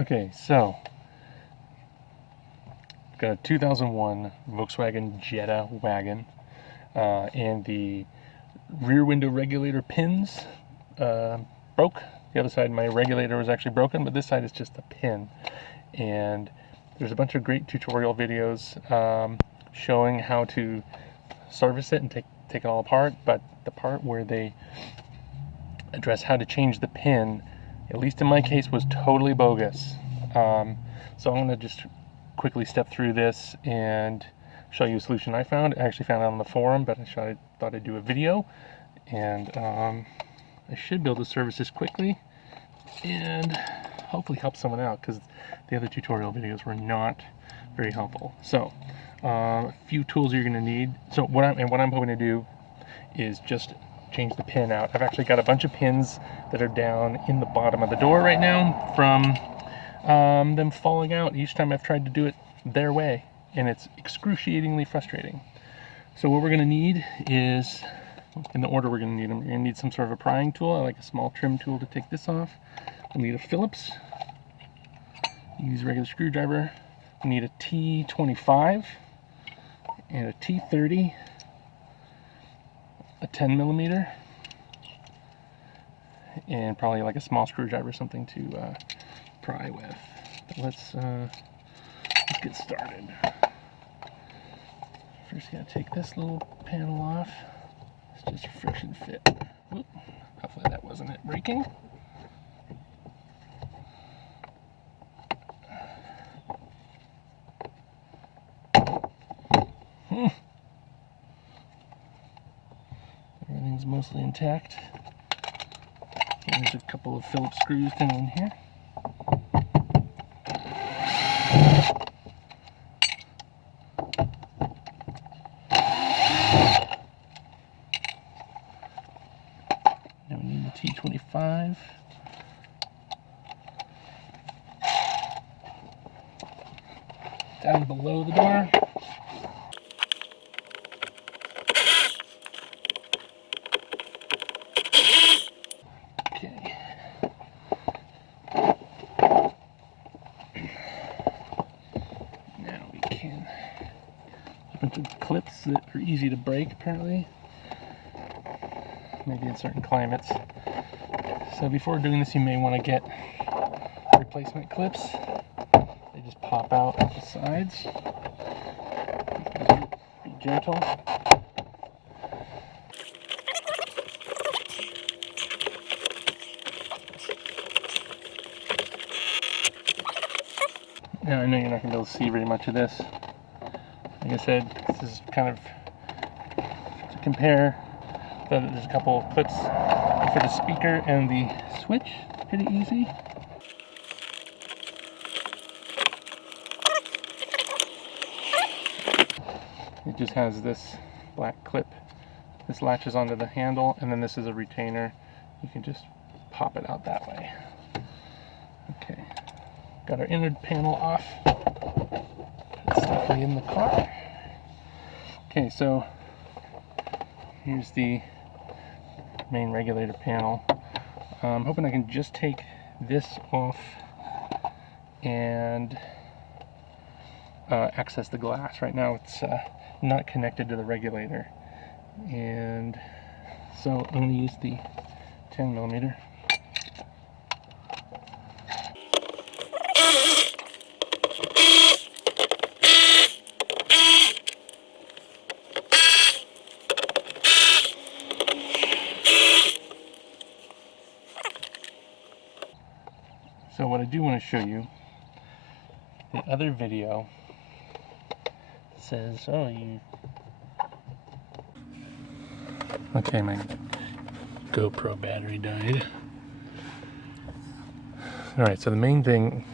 Okay, so got a 2001 Volkswagen Jetta wagon, and the rear window regulator pins broke. The other side of my regulator was actually broken, but this side is just a pin. And there's a bunch of great tutorial videos showing how to service it and take it all apart, but the part where they address how to change the pin, at least in my case, was totally bogus. So I'm going to just quickly step through this and show you a solution I found. I actually found it on the forum, but I thought I'd do a video, and I should be able to service this quickly and hopefully help someone out, because the other tutorial videos were not very helpful. So a few tools you're going to need. So what I'm hoping to do is just change the pin out. I've actually got a bunch of pins that are down in the bottom of the door right now from them falling out each time I've tried to do it their way, and it's excruciatingly frustrating. So what we're going to need is, in the order we're going to need them, you're going to need some sort of a prying tool. I like a small trim tool to take this off. We'll need a Phillips. Use a regular screwdriver. We need a T25 and a T30, a 10 millimeter, and probably like a small screwdriver or something to pry with. But let's get started. First, gotta take this little panel off. It's just a friction fit. Oop. Hopefully that wasn't it breaking. Everything's mostly intact. And there's a couple of Phillips screws down in here. Now we need the T25. Down below the door. Okay. Now we can, a bunch of clips that are easy to break apparently, maybe in certain climates. So before doing this, you may want to get replacement clips. They just pop out at the sides. Be gentle. Now I know you're not going to be able to see very much of this. Like I said, this is kind of to compare. There's a couple of clips for the speaker and the switch. Pretty easy. It just has this black clip. This latches onto the handle, and then this is a retainer. You can just pop it out that way. Okay, got our inner panel off. It's definitely in the car. Okay, so here's the main regulator panel. I'm hoping I can just take this off and access the glass. Right now it's not connected to the regulator, and so I'm going to use the 10 millimeter. So what I do want to show you, the other video says, oh, you... Okay, my GoPro battery died. Alright, so the main thing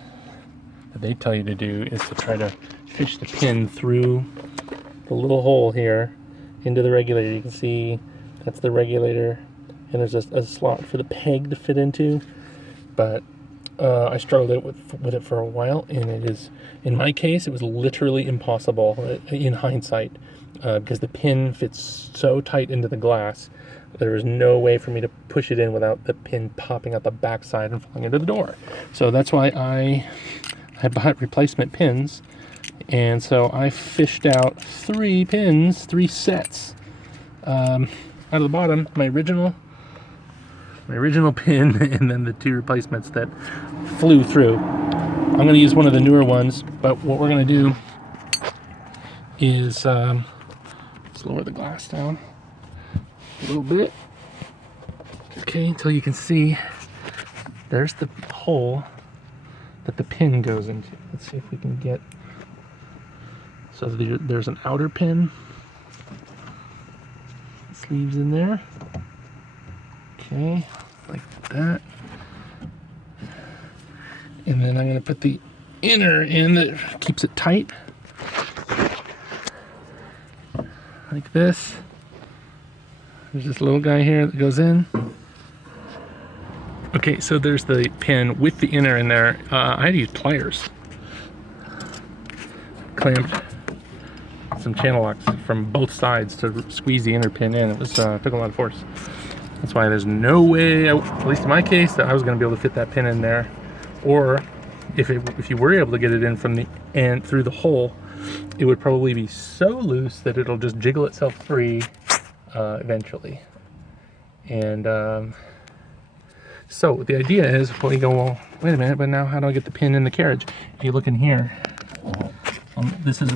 that they tell you to do is to try to fish the pin through the little hole here into the regulator. You can see that's the regulator, and there's a slot for the peg to fit into, but I struggled with it for a while, and it is, in my case, it was literally impossible in hindsight, because the pin fits so tight into the glass. There was no way for me to push it in without the pin popping out the backside and falling into the door. So that's why I bought replacement pins, and so I fished out 3 pins, 3 sets. Out of the bottom, my original pin, and then the 2 replacements that flew through. I'm going to use one of the newer ones, but what we're going to do is let's lower the glass down a little bit. Okay, until you can see there's the hole that the pin goes into. Let's see if we can get, so there's an outer pin, sleeves in there. Okay, like that. And then I'm going to put the inner in that keeps it tight. Like this. There's this little guy here that goes in. Okay, so there's the pin with the inner in there. I had to use pliers. Clamped some channel locks from both sides to squeeze the inner pin in. It was took a lot of force. That's why there's no way, at least in my case, that I was going to be able to fit that pin in there. Or if you were able to get it in from the end through the hole, it would probably be so loose that it'll just jiggle itself free eventually. And so the idea is, well, you go, well, wait a minute, but now how do I get the pin in the carriage? If you look in here, this is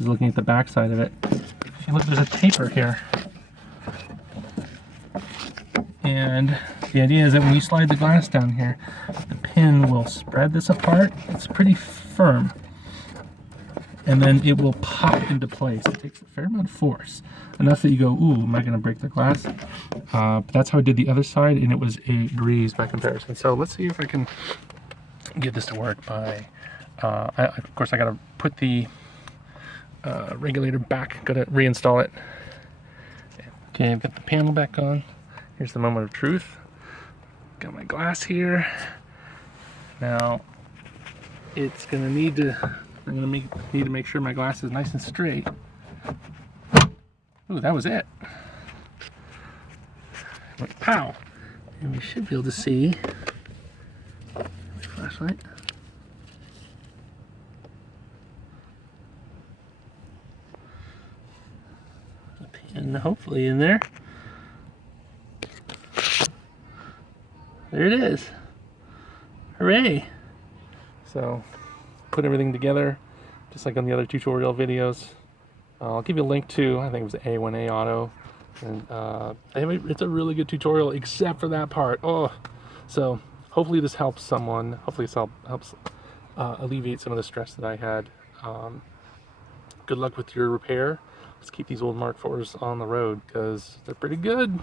looking at the back side of it. If you look, there's a taper here. And the idea is that when you slide the glass down here, the pin will spread this apart. It's pretty firm. And then it will pop into place. It takes a fair amount of force. Enough that you go, ooh, am I going to break the glass? But that's how I did the other side, and it was a breeze by comparison. So let's see if I can get this to work by... of course, I got to put the regulator back. Got to reinstall it. Okay, I've got the panel back on. Here's the moment of truth. Got my glass here. Now, it's gonna need to. I'm gonna need to make sure my glass is nice and straight. Ooh, that was it. Went pow! And we should be able to see. Flashlight. A pin, hopefully in there. There it is. Hooray! So, put everything together, just like on the other tutorial videos. I'll give you a link to, I think it was A1A Auto. And it's a really good tutorial, except for that part. Oh, so hopefully this helps someone. Hopefully this helps alleviate some of the stress that I had. Good luck with your repair. Let's keep these old Mark IVs on the road, because they're pretty good.